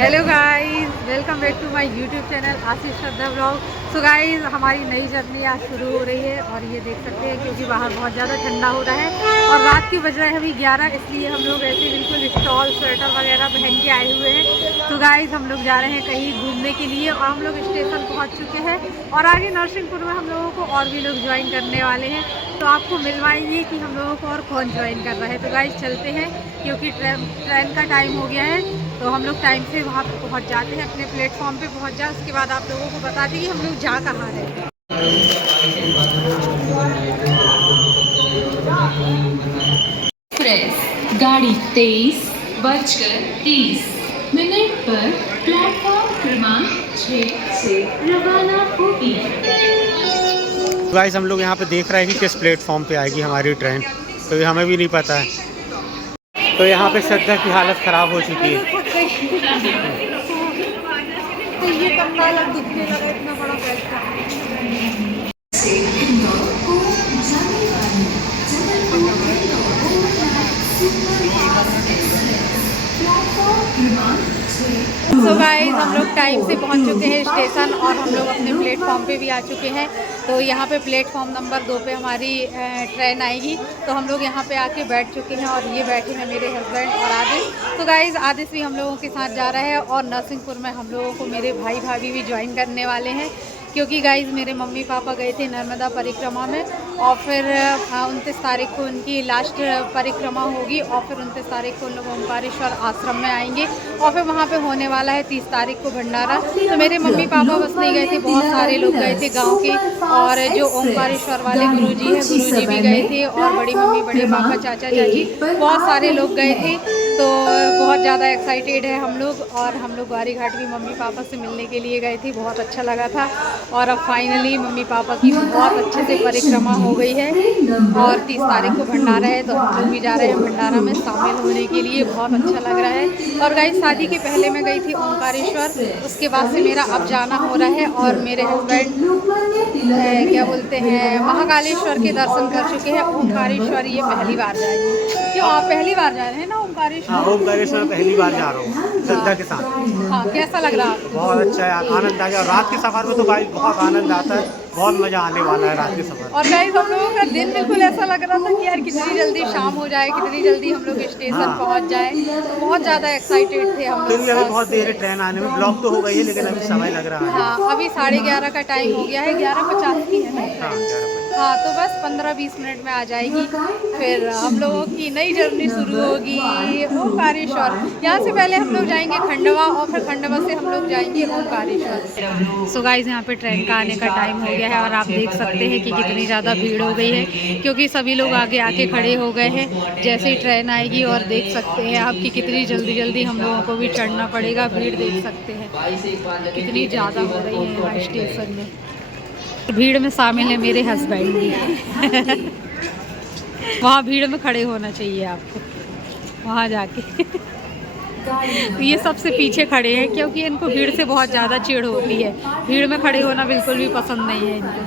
Hello guys, welcome back to my YouTube channel Ashish Shraddha blog. So guys, हमारी नई journey आज शुरू हो रही है और ये देख सकते हैं क्योंकि बाहर बहुत ज़्यादा ठंडा हो रहा है और रात की बज रहा है अभी 11, इसलिए हम लोग ऐसे बिल्कुल स्टॉल स्वेटर वगैरह पहन के आए हुए हैं। तो गाइस, हम लोग जा रहे हैं कहीं घूमने के लिए और हम लोग स्टेशन पहुँच चुके हैं और आगे नरसिंहपुर में हम लोगों को और भी लोग ज्वाइन करने वाले हैं। तो आपको मिलवाएंगे कि हम लोगों को और कौन ज्वाइन कर रहा है। तो गाइस चलते हैं क्योंकि ट्रेन का टाइम हो गया है। तो हम लोग टाइम से वहाँ पर पहुँच जाते हैं, अपने प्लेटफॉर्म पे पहुँच जाए। उसके बाद आप लोगों को बता दें कि हम लोग जा कहाँ रहे हैं। एक्सप्रेस गाड़ी 23:30 पर प्लेटफॉर्म क्रमांक 6 से रवाना होगी। गाइस, हम लोग यहाँ पे देख रहे हैं कि किस प्लेटफॉर्म पे आएगी हमारी ट्रेन, तो ये हमें भी नहीं पता है। तो यहाँ पे श्रद्धा की हालत ख़राब हो चुकी है। तो ये कंगाल अब दिखने लगा, इतना बड़ा बैग था। सो गाइस, हम लोग टाइम से पहुंच चुके हैं स्टेशन और हम लोग अपने प्लेटफॉर्म पे भी आ चुके हैं। तो यहाँ पे प्लेटफॉर्म नंबर 2 पे हमारी ट्रेन आएगी। तो हम लोग यहाँ पे आके बैठ चुके हैं और ये बैठे हैं मेरे हस्बैंड और आदिश। तो गाइस, आदिश भी हम लोगों के साथ जा रहा है और नरसिंहपुर में हम लोगों को मेरे भाई भाभी भी ज्वाइन करने वाले हैं क्योंकि गाइस मेरे मम्मी पापा गए थे नर्मदा परिक्रमा में और फिर 29 तारीख को उनकी लास्ट परिक्रमा होगी और फिर 29 तारीख को उन लोग ओंकारेश्वर आश्रम में आएंगे और फिर वहाँ पे होने वाला है 30 तारीख को भंडारा। तो मेरे मम्मी पापा बस नहीं गए थे, बहुत सारे लोग गए थे गांव के और जो ओंकारेश्वर वाले गुरुजी हैं, गुरुजी भी गए थे और बड़ी मम्मी, बड़े पापा, चाचा चाची, बहुत सारे लोग गए थे। तो बहुत ज़्यादा एक्साइटेड है हम लोग और हम लोग ग्वारी घाट भी मम्मी पापा से मिलने के लिए गए थे, बहुत अच्छा लगा था। और अब फाइनली मम्मी पापा की बहुत अच्छे से परिक्रमा हो गई है और 30 तारीख को भंडारा है। तो हम लोग भी जा रहे हैं भंडारा में शामिल होने के लिए, बहुत अच्छा लग रहा है। और गाइस, शादी के पहले मैं गई थी ओंकारेश्वर, उसके बाद से मेरा अब जाना हो रहा है और मेरे हस्बैंड क्या बोलते हैं महाकालेश्वर के दर्शन कर चुके हैं। ओंकारेश्वर ये पहली बार जाएंगे। क्यों, आप पहली बार जा रहे हैं ना ओंकारेश्वर? हाँ, ओंकारेश्वर पहली बार जा रहा हूँ श्रद्धा के साथ। हाँ, कैसा लग रहा है? बहुत अच्छा है, आनंद आ गया। रात के सफ़र में तो भाई बहुत आनंद आता है, बहुत मज़ा आने वाला है रात के सफ़र। और गाइस, हम लोगों का दिन बिल्कुल ऐसा लग रहा था कि यार कितनी जल्दी शाम हो जाए, कितनी जल्दी हम लोग स्टेशन पहुंच जाए। तो बहुत ज़्यादा एक्साइटेड थे हम लोग। अभी बहुत देर है ट्रेन आने में, ब्लॉक तो हो गई है लेकिन अभी समय लग रहा है। हाँ, अभी 11:30 का टाइम हो गया है, 11:50 की है ना। हाँ, तो बस 15-20 मिनट में आ जाएगी। फिर हम लोगों की नई जर्नी शुरू होगी ओंकारेश्वर। यहाँ से पहले हम लोग जाएंगे खंडवा और फिर खंडवा से हम लोग जाएंगे ओंकारेश्वर। सो गाइस, यहाँ पे ट्रेन का आने का टाइम हो गया है और आप देख सकते हैं कि कितनी ज़्यादा भीड़ हो गई है क्योंकि सभी लोग आगे आके खड़े हो गए हैं जैसे ही ट्रेन आएगी। और देख सकते हैं आप कि कितनी जल्दी जल्दी हम लोगों को भी चढ़ना पड़ेगा। भीड़ देख सकते हैं कितनी ज़्यादा हो रही है यहाँ स्टेशन में। भीड़ में शामिल है मेरे हस्बैंड भी। वहाँ भीड़ में खड़े होना चाहिए आपको, वहाँ जाके। तो ये सबसे पीछे खड़े हैं क्योंकि इनको भीड़ से बहुत ज़्यादा चिढ़ होती है। भीड़ में खड़े होना बिल्कुल भी पसंद नहीं है इनको।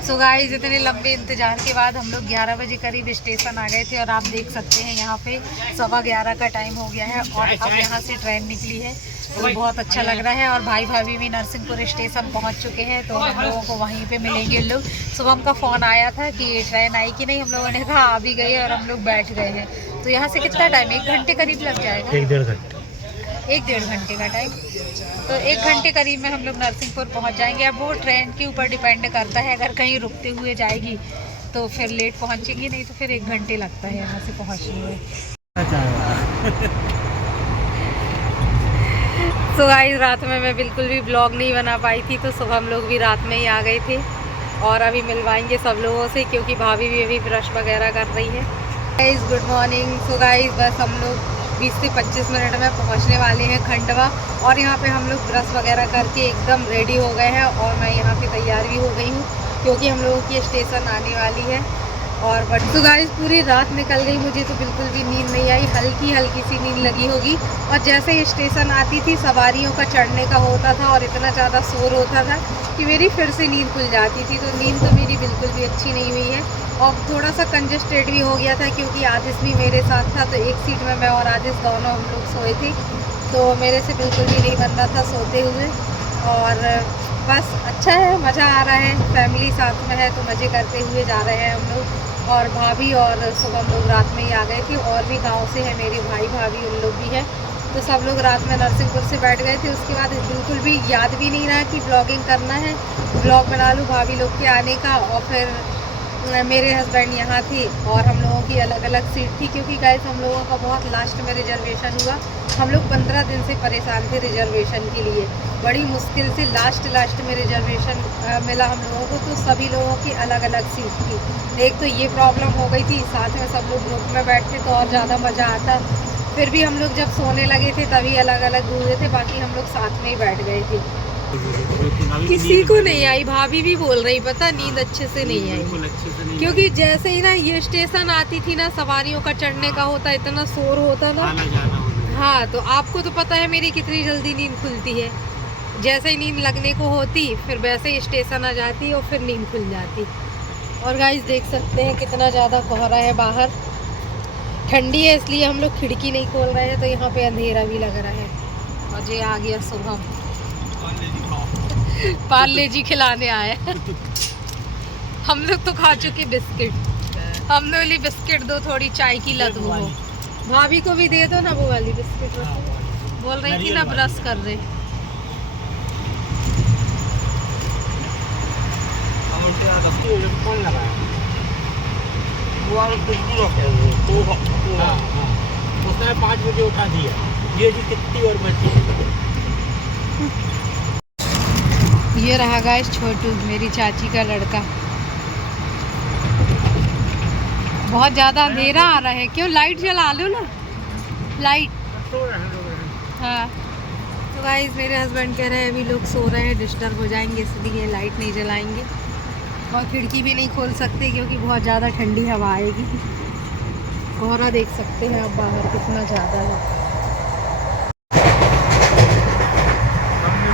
सो गाइस, इतने लंबे इंतजार के बाद हम लोग 11 बजे करीब स्टेशन आ गए थे और आप देख सकते हैं यहाँ पे 11:15 का टाइम हो गया है और अब यहाँ से ट्रेन निकली है। तो बहुत अच्छा लग रहा है और भाई भाभी भी नरसिंहपुर स्टेशन पहुँच चुके हैं। तो हम लोगों को वहीं पे मिलेंगे लोग। सुबह हमका फ़ोन आया था कि ट्रेन आई कि नहीं, हम लोगों ने कहा आ भी गई और हम लोग बैठ गए हैं। तो यहाँ से कितना टाइम, 1 घंटे करीब लग जाएगा? 1-1.5 घंटे। 1-1.5 घंटे का टाइम। तो 1 घंटे करीब में हम लोग नरसिंहपुर पहुंच जाएंगे। अब वो ट्रेन के ऊपर डिपेंड करता है, अगर कहीं रुकते हुए जाएगी तो फिर लेट पहुंचेंगी, नहीं तो फिर 1 घंटे लगता है यहाँ से पहुंचने में। तो गाइस, रात में मैं बिल्कुल भी ब्लॉग नहीं बना पाई थी तो सुबह हम लोग भी रात में ही आ गए थे और अभी मिलवाएंगे सब लोगों से क्योंकि भाभी भी अभी ब्रश वगैरह कर रही है। Guys, good morning. So guys, बस हम लोग 20 से 25 मिनट में पहुंचने वाले हैं खंडवा और यहाँ पे हम लोग ब्रश वगैरह करके एकदम रेडी हो गए हैं और मैं यहाँ पे तैयार भी हो गई हूँ क्योंकि हम लोगों की स्टेशन आने वाली है। और बट तो गाइस पूरी रात निकल गई, मुझे तो बिल्कुल भी नींद नहीं आई, हल्की हल्की सी नींद लगी होगी। और जैसे ही स्टेशन आती थी सवारियों का चढ़ने का होता था और इतना ज़्यादा शोर होता था कि मेरी फिर से नींद खुल जाती थी। तो नींद तो मेरी बिल्कुल भी अच्छी नहीं हुई है और थोड़ा सा कंजस्टेड भी हो गया था क्योंकि आदिश भी मेरे साथ था। तो एक सीट में मैं और आदिश दोनों हम लोग सोए थे, तो मेरे से बिल्कुल भी नहीं बन रहा था सोते हुए। और बस अच्छा है, मज़ा आ रहा है, फैमिली साथ में है तो मज़े करते हुए जा रहे हैं हम लोग। और भाभी और सुबह लोग रात में ही आ गए थे, और भी गांव से है मेरे भाई भाभी, उन लोग भी है। तो सब लोग रात में नरसिंहपुर से बैठ गए थे। उसके बाद बिल्कुल भी याद भी नहीं रहा कि ब्लॉगिंग करना है, ब्लॉग बना लूँ भाभी लोग के आने का। और फिर मेरे हस्बैंड यहाँ थे और हम लोगों की अलग अलग सीट थी क्योंकि गाइस हम लोगों का बहुत लास्ट में रिजर्वेशन हुआ। हम लोग 15 दिन से परेशान थे रिजर्वेशन के लिए, बड़ी मुश्किल से लास्ट में रिजर्वेशन मिला हम लोगों को। तो सभी लोगों की अलग अलग सीट थी। एक तो ये प्रॉब्लम हो गई थी, साथ में सब लोग ग्रुप में बैठते तो और ज़्यादा मज़ा आता। फिर भी हम लोग जब सोने लगे थे तभी अलग अलग हुए थे, बाकी हम लोग साथ में ही बैठ गए थे। किसी को नहीं आई, भाभी भी बोल रही पता नींद अच्छे से नहीं आई क्योंकि जैसे ही ना ये स्टेशन आती थी ना सवारियों का चढ़ने का होता, इतना शोर होता ना। हाँ, तो आपको तो पता है मेरी कितनी जल्दी नींद खुलती है। जैसे ही नींद लगने को होती फिर वैसे ही स्टेशन आ जाती और फिर नींद खुल जाती। और गाइस देख सकते हैं कितना ज़्यादा कोहरा है बाहर, ठंडी है इसलिए हम लोग खिड़की नहीं खोल रहे हैं, तो यहाँ पे अंधेरा भी लग रहा है। और ये आ गया शुभम, पार्ले जी खिलाने आए। हम लोग तो खा चुके बिस्किट, हमने बोली बिस्किट दो, थोड़ी चाय की लत हो। भाभी को भी दे दो ना वो वाली बिस्किट, बोल रही थी ना ब्रश कर रहे। उसने 5 बजे उठा दिया, ये जी कितनी और बची। ये रहा गाइस छोटू, मेरी चाची का लड़का। बहुत ज़्यादा अंधेरा आ रहा है, क्यों लाइट जला लो ना, लाइट। हाँ तो गाइस मेरे हस्बैंड कह रहे हैं अभी लोग सो रहे हैं, डिस्टर्ब हो जाएंगे, इसलिए लाइट नहीं जलाएंगे। और खिड़की भी नहीं खोल सकते क्योंकि बहुत ज़्यादा ठंडी हवा आएगी। कोहरा देख सकते हैं अब बाहर कितना ज़्यादा है।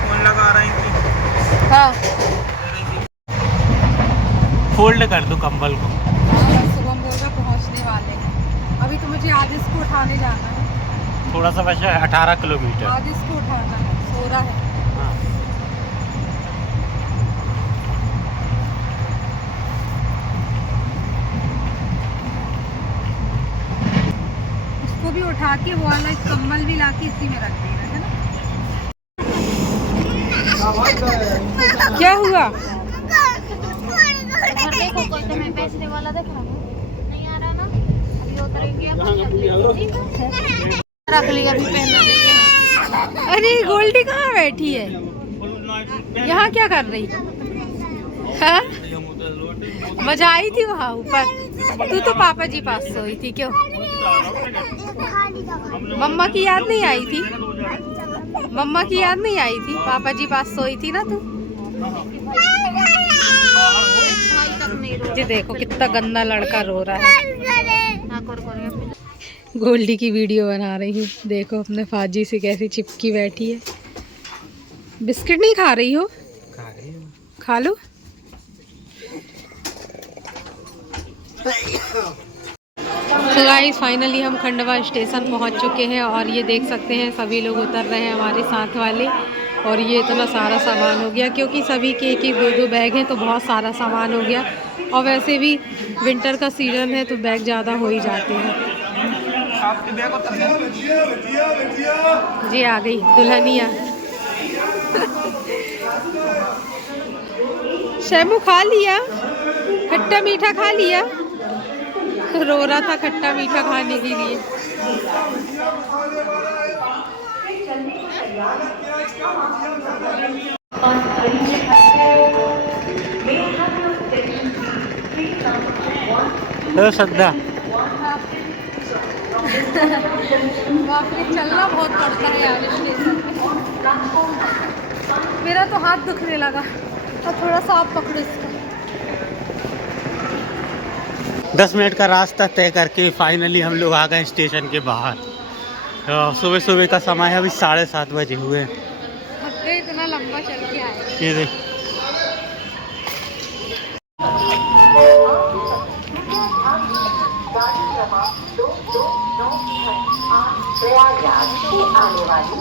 फोन लगा रही थी। हाँ फोल्ड कर दो कंबल को। सुबह बोल रहा पहुँचने वाले हैं, अभी तो मुझे आदिश को उठाने जाना है। थोड़ा सा वैसे 18 किलोमीटर आदिश को उठाना है, सो रहा है। हाँ। उसको भी उठा के वो वाला एक कम्बल भी ला के इसी में रख देना है ना। क्या हुआ? मैं पैसे वाला देख रहा हूँ, नहीं आ रहा ना, अभी उतरेंगे रख लिया, अभी पहनना। अरे गोल्डी कहाँ बैठी है, यहाँ क्या कर रही? हाँ? मजा आई थी वहाँ ऊपर, तू तो पापा जी पास सोई थी क्यों? मम्मा की याद नहीं आई थी? मम्मा की याद नहीं आई थी? पापा जी पास सोई थी ना तू? जी देखो कितना गंदा लड़का रो रहा है। गोल्डी की वीडियो बना रही हूँ, देखो अपने फाजी से कैसी चिपकी बैठी है। बिस्किट नहीं खा रही हो? खा लो। तो गाइस फाइनली हम खंडवा स्टेशन पहुंच चुके हैं और ये देख सकते हैं सभी लोग उतर रहे हैं हमारे साथ वाले। और ये इतना सारा सामान हो गया क्योंकि सभी के एक दो बैग हैं तो बहुत सारा सामान हो गया। और वैसे भी विंटर का सीज़न है तो बैग ज़्यादा हो ही जाते हैं। जी आ गई दुल्हनिया। शैमू खा लिया, खट्टा मीठा खा लिया, रो रहा था खट्टा मीठा खाने के लिए। तो श्रद्धा चलना बहुत पड़ता है यार स्टेशन पे। मेरा तो हाथ दुखने लगा और थोड़ा सा आप पकड़ो इसको। 10 मिनट का रास्ता तय करके फाइनली हम लोग आ गए स्टेशन के बाहर। सुबह सुबह का समय है, अभी 7:30 बजे हुए। थक गए, इतना लंबा चल के आए। ये देख, प्रयागराज से आने वाली